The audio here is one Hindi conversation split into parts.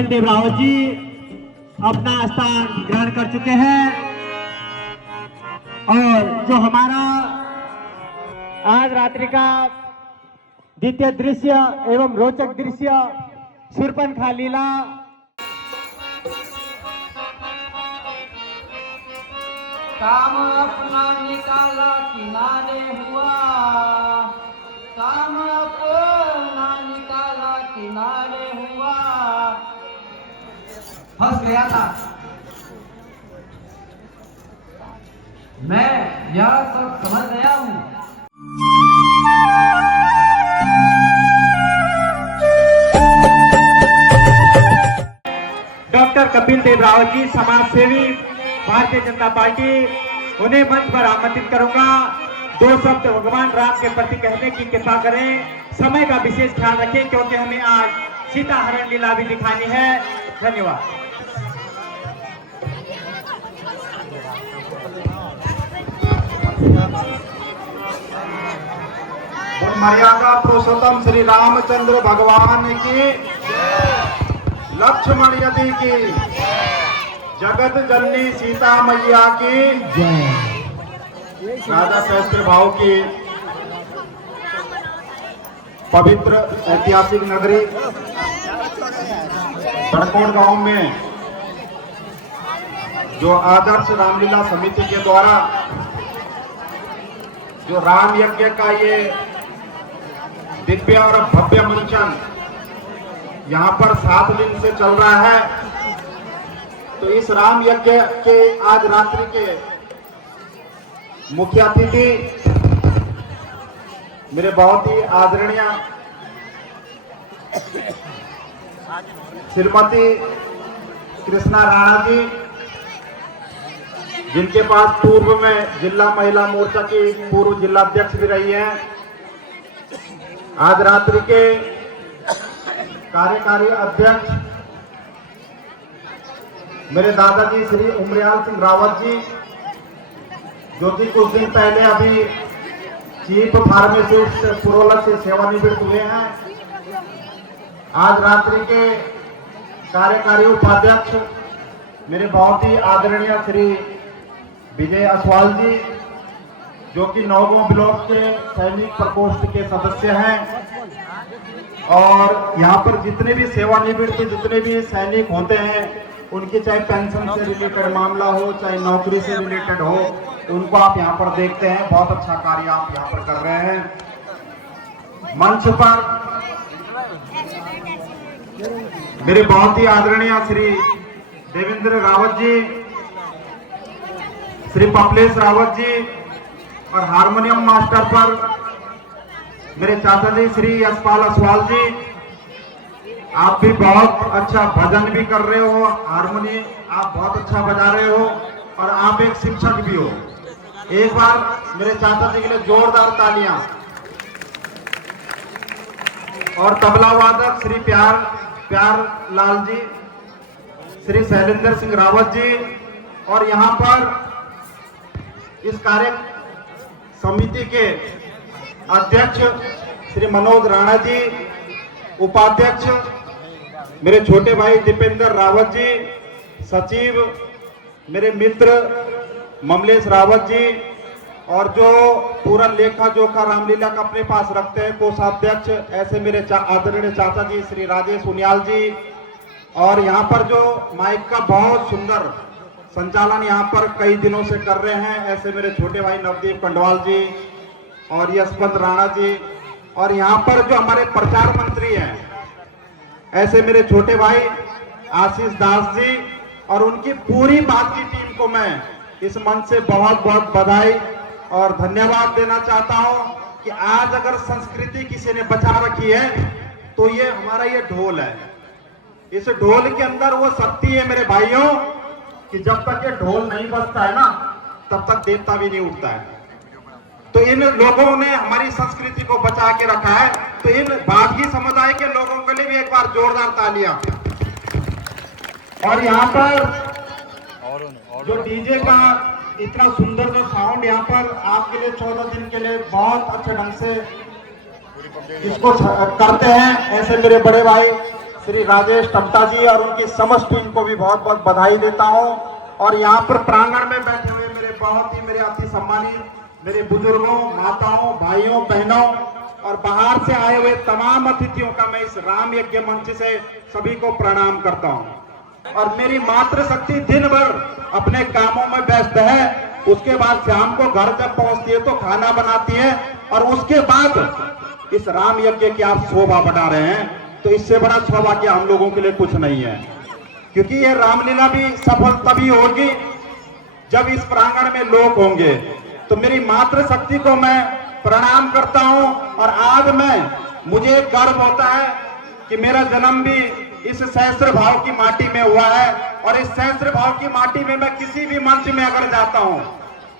कपिल देव रावत जी अपना स्थान ग्रहण कर चुके हैं और जो हमारा आज रात्रि का द्वितीय दृश्य एवं रोचक दृश्य शूर्पणखा लीला काम अपना निकाला किनारे हुआ, काम अपना निकाला किनारे हुआ। फंस गया था मैं, यह सब समझ गया हूँ। डॉक्टर कपिल देव रावत जी समाज सेवी भारतीय जनता पार्टी, उन्हें मंच पर आमंत्रित करूंगा। 2 शब्द भगवान राम के प्रति कहने की कृपा करें। समय का विशेष ख्याल रखें क्योंकि हमें आज सीता हरण लीला भी दिखानी है। धन्यवाद। मर्यादा पुरुषोत्तम श्री रामचंद्र भगवान की, लक्ष्मण यदि की, जगत जननी सीता मैया की राधा सहस्त्र भाव की पवित्र ऐतिहासिक नगरी बड़कोट गांव में जो आदर्श रामलीला समिति के द्वारा जो राम यज्ञ का ये दिव्य और भव्य मंचन यहाँ पर 7 दिन से चल रहा है, तो इस राम यज्ञ के आज रात्रि के मुख्य अतिथि मेरे बहुत ही आदरणीय श्रीमती कृष्णा राणा जी, जिनके पास पूर्व में जिला महिला मोर्चा की पूर्व जिला अध्यक्ष भी रही हैं। आज रात्रि के कार्यकारी अध्यक्ष मेरे दादाजी श्री उमरियाल सिंह रावत जी, जो कि कुछ दिन पहले अभी चीफ फार्मासिस्ट पुरोला से सेवानिवृत्त हुए हैं। आज रात्रि के कार्यकारी उपाध्यक्ष मेरे बहुत ही आदरणीय श्री विजय असवाल जी, जो कि 9वां ब्लॉक के सैनिक प्रकोष्ठ के सदस्य हैं। और यहाँ पर जितने भी सेवानिवृत्त जितने भी सैनिक होते हैं, उनकी चाहे पेंशन से रिलेटेड मामला हो, चाहे नौकरी से रिलेटेड हो, तो उनको आप यहाँ पर देखते हैं। बहुत अच्छा कार्य आप यहाँ पर कर रहे हैं। मंच पर मेरे बहुत ही आदरणीय श्री देवेंद्र रावत जी, श्री पपलेश रावत जी, और हारमोनियम मास्टर पर मेरे चाचा जी श्री यशपाल असवाल जी, आप भी बहुत अच्छा भजन भी कर रहे हो, हारमोनियम आप बहुत अच्छा बजा रहे हो, और आप एक शिक्षक भी हो। एक बार मेरे चाचा जी के लिए जोरदार तालियां। और तबला वादक श्री प्यार लाल जी, श्री शैलेंद्र सिंह रावत जी, और यहाँ पर इस कार्य समिति के अध्यक्ष श्री मनोज राणा जी, उपाध्यक्ष मेरे छोटे भाई दीपेंद्र रावत जी, सचिव मेरे मित्र ममलेश रावत जी, और जो पूरा लेखा जोखा रामलीला का अपने पास रखते हैं कोषाध्यक्ष ऐसे मेरे आदरणीय चाचा जी श्री राजेश उनियाल जी, और यहाँ पर जो माइक का बहुत सुंदर संचालन यहाँ पर कई दिनों से कर रहे हैं ऐसे मेरे छोटे भाई नवदीप कंडवाल जी और यशवंत राणा जी, और यहाँ पर जो हमारे प्रचार मंत्री हैं ऐसे मेरे छोटे भाई आशीष दास जी, और उनकी पूरी बात की टीम को मैं इस मंच से बहुत बहुत बधाई और धन्यवाद देना चाहता हूं कि आज अगर संस्कृति किसी ने बचा रखी है तो ये हमारा ये ढोल है। इस ढोल के अंदर वो शक्ति है मेरे भाइयों कि जब तक ये ढोल नहीं बजता है ना, तब तक देवता भी नहीं उठता है। तो इन लोगों ने हमारी संस्कृति को बचा के रखा है, तो इन बागी समुदाय के लोगों के लिए भी एक बार जोरदार तालियां। और यहाँ पर जो डीजे का इतना सुंदर जो साउंड यहाँ पर आपके लिए 14 दिन के लिए बहुत अच्छे ढंग से इसको करते हैं, ऐसे मेरे बड़े भाई श्री राजेश टम्टा जी और उनकी समस्त टीम को भी बहुत बहुत बधाई देता हूं। और यहाँ पर प्रांगण में बैठे हुए मेरे अति सम्मानित मेरे बुजुर्गों, माताओं, भाइयों, बहनों और बाहर से आए हुए तमाम अतिथियों का मैं इस राम यज्ञ मंच से सभी को प्रणाम करता हूं। और मेरी मातृशक्ति दिन भर अपने कामों में व्यस्त है, उसके बाद शाम को घर जब पहुंचती है तो खाना बनाती है, और उसके बाद इस राम यज्ञ की आप शोभा बढ़ा रहे हैं, तो इससे बड़ा सौभाग्य हम लोगों के लिए कुछ नहीं है। क्योंकि ये रामलीला भी सफल तभी होगी जब इस प्रांगण में लोग होंगे। तो मेरी मातृशक्ति को मैं प्रणाम करता हूं। और आज मुझे गर्व होता है कि मेरा जन्म भी इस सहस्त्र भाव की माटी में हुआ है, और इस सहस्त्र भाव की माटी में मैं किसी भी मंच में अगर जाता हूं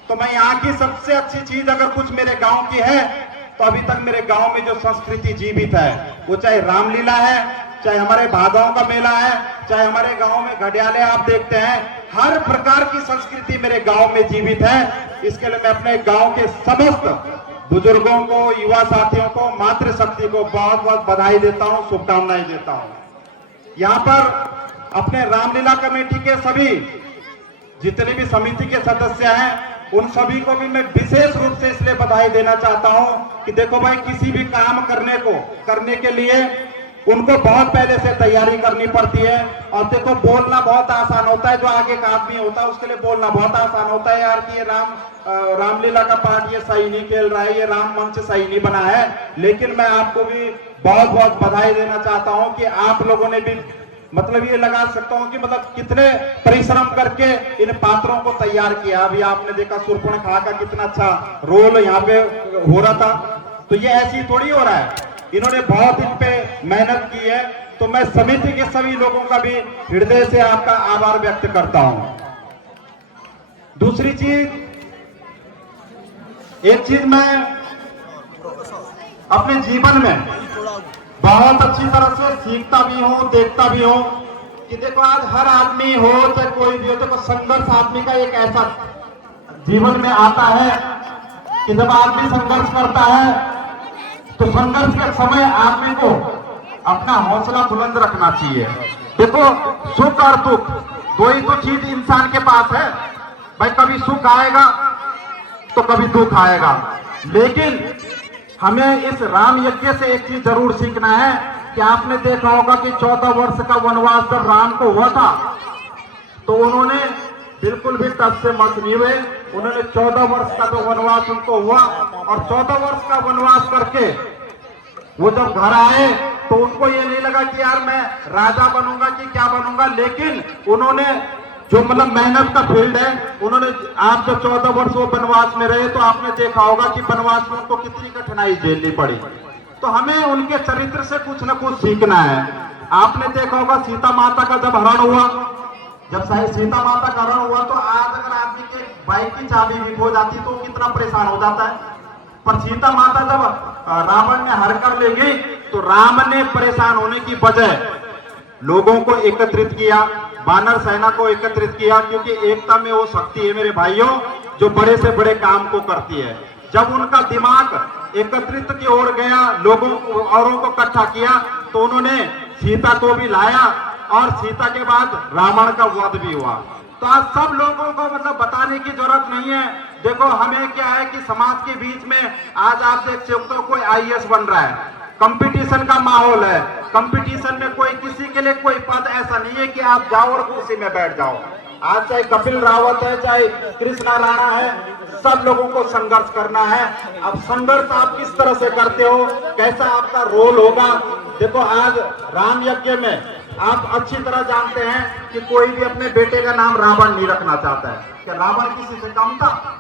तो मैं यहाँ की सबसे अच्छी चीज अगर कुछ मेरे गांव की है तो अभी तक मेरे गांव में जो संस्कृति जीवित है, वो चाहे रामलीला है, चाहे हमारे भादों का मेला है, चाहे हमारे गांव में घड़ियाले आप देखते हैं, हर प्रकार की संस्कृति मेरे गांव में जीवित है। इसके लिए मैं अपने गांव के समस्त बुजुर्गों को, युवा साथियों को, मातृशक्ति को बहुत बहुत बधाई देता हूं, शुभकामनाएं देता हूं। यहाँ पर अपने रामलीला कमेटी के सभी जितने भी समिति के सदस्य हैं, उन सभी को भी मैं विशेष रूप से इसलिए बधाई देना चाहता हूं कि देखो भाई, किसी भी काम करने के लिए उनको बहुत पहले से तैयारी करनी पड़ती है। और देखो, बोलना बहुत आसान होता है, जो आगे का आदमी होता है उसके लिए बोलना बहुत आसान होता है यार कि ये रामलीला का पार्ट ये सही नहीं खेल रहा है, ये राम मंच सही नहीं बना है। लेकिन मैं आपको भी बहुत बहुत बधाई देना चाहता हूं कि आप लोगों ने भी मतलब ये लगा सकता हूं कि मतलब कितने परिश्रम करके इन पात्रों को तैयार किया। अभी आपने देखा शूर्पणखा का कितना अच्छा रोल यहाँ पे हो रहा था, तो ये ऐसी थोड़ी हो रहा है, इन्होंने बहुत इन पे मेहनत की है। तो मैं समिति के सभी लोगों का भी हृदय से आपका आभार व्यक्त करता हूं। दूसरी चीज, एक चीज मैं अपने जीवन में बहुत अच्छी तरह से सीखता भी हूं, देखता भी हूं कि देखो, आज हर आदमी हो चाहे कोई भी हो, देखो संघर्ष आदमी का एक ऐसा जीवन में आता है कि जब आदमी संघर्ष करता है तो संघर्ष के समय आदमी को अपना हौसला बुलंद रखना चाहिए। देखो, सुख और दुख दो ही तो चीज इंसान के पास है भाई, कभी सुख आएगा तो कभी दुख आएगा। लेकिन हमें इस राम यज्ञ से एक चीज जरूर सीखना है कि आपने देखा होगा कि 14 वर्ष का वनवास जब राम को हुआ था तो उन्होंने बिल्कुल भी टस से मत नहीं हुए। उन्होंने 14 वर्ष का जो वनवास उनको हुआ, और 14 वर्ष का वनवास करके वो जब घर आए तो उनको ये नहीं लगा कि यार मैं राजा बनूंगा कि क्या बनूंगा, लेकिन उन्होंने जो मतलब मेहनत का फील्ड है, उन्होंने आप जब 14 वर्ष वो वनवास में रहे तो आपने देखा होगा कि वनवास में उनको कितनी कठिनाई झेलनी पड़ी। तो हमें उनके चरित्र से कुछ न कुछ सीखना है। आपने देखा होगा सीता माता का जब हरण हुआ, जब सीता माता का हरण हुआ तो आज अगर आदमी के बाइक की चाबी भी खो जाती तो कितना परेशान हो जाता है। पर सीता माता जब रावण ने हर कर ले गई तो राम ने परेशान होने की बजाय लोगों को एकत्रित किया, वानर सेना को एकत्रित किया, क्योंकि एकता में वो शक्ति है मेरे भाइयों जो बड़े से बड़े काम को करती है। जब उनका दिमाग एकत्रित की ओर गया, लोगों औरों को इकट्ठा किया, तो उन्होंने सीता को भी लाया और सीता के बाद रावण का वध भी हुआ। तो आज सब लोगों को मतलब बताने की जरूरत नहीं है। देखो, हमें क्या है कि समाज के बीच में आज आप देख सकते हो कोई आईएएस बन रहा है, कंपटीशन का माहौल है। कंपटीशन में कोई किसी के लिए कोई पद ऐसा नहीं है कि आप जाओ और कुर्सी में बैठ जाओ। आज चाहे कपिल रावत है, चाहे कृष्णा राणा है, सब लोगों को संघर्ष करना है। अब संघर्ष आप किस तरह से करते हो, कैसा आपका रोल होगा। देखो, आज राम यज्ञ में आप अच्छी तरह जानते हैं कि कोई भी अपने बेटे का नाम रावण नहीं रखना चाहता है। क्या रावण किसी से कम था?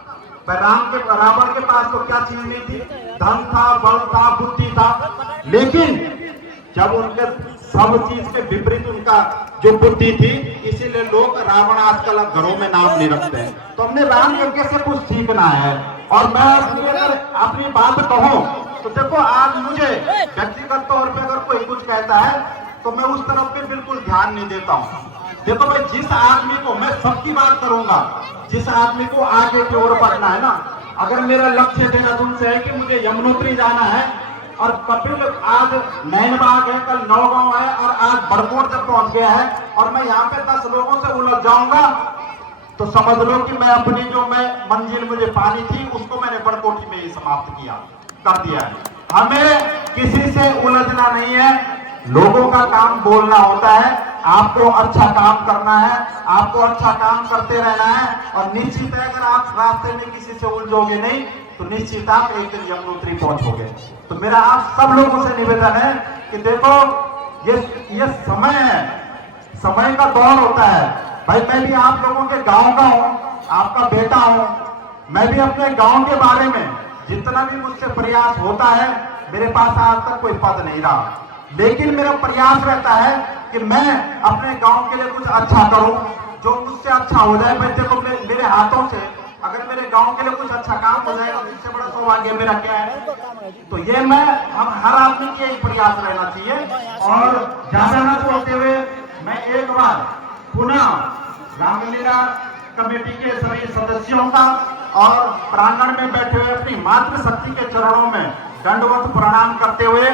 रावण के पास तो क्या चीज नहीं थी, धन था, बल था, बुद्धि था। लेकिन जब उनके सब चीज के विपरीत उनका जो बुद्धि थी, इसीलिए लोग रावण आजकल घरों में नाम नहीं रखते हैं। तो हमने राम यज्ञ से कुछ सीखना है। और मैं अपनी बात कहूं तो देखो, आज मुझे व्यक्तिगत तौर पर अगर कोई कुछ कहता है तो मैं उस तरफ पे बिल्कुल ध्यान नहीं देता हूं। देखो भाई, जिस आदमी को मैं सबकी बात करूंगा, जिस आदमी को आगे की ओर बढ़ना है ना, अगर मेरा लक्ष्य देहरादून से है कि मुझे यमुनोत्री जाना है और कपिल आज नैनबाग है, कल नौगांव है और आज बड़कोट जब पहुंच गया है और मैं यहाँ पे 10 लोगों से उलझ जाऊंगा तो समझ लो कि मैं अपनी जो मंजिल मुझे पानी थी उसको मैंने बड़कोटी में ही समाप्त कर दिया है। हमें किसी से उलझना नहीं है, लोगों का काम बोलना होता है, आपको अच्छा काम करना है, आपको अच्छा काम करते रहना है और निश्चित है अगर आप रास्ते में किसी से उलझोगे नहीं तो निश्चित आप एक दिन यमुनोत्री पहुंचोगे। तो मेरा आप सब लोगों से निवेदन है कि देखो ये समय है, समय का दौर होता है। भाई मैं भी आप लोगों के गांव का हूं, आपका बेटा हूं, मैं भी अपने गांव के बारे में जितना भी मुझसे प्रयास होता है, मेरे पास आज तक कोई पद नहीं रहा, लेकिन मेरा प्रयास रहता है कि मैं अपने गांव के लिए कुछ अच्छा करूं, जो मुझसे अच्छा हो जाए। मैं देखो मेरे हाथों से अगर मेरे गांव के लिए कुछ अच्छा काम हो जाएगा तो इससे बड़ा सौभाग्य मेरा क्या है। तो ये हम हर आदमी की एक प्रयास रहना चाहिए। और ज्यादा न बोलते हुए मैं एक बार पुनः रामलीला कमेटी के सभी सदस्यों का और प्रांगण में बैठे हुए अपनी मातृशक्ति के चरणों में दंडवत प्रणाम करते हुए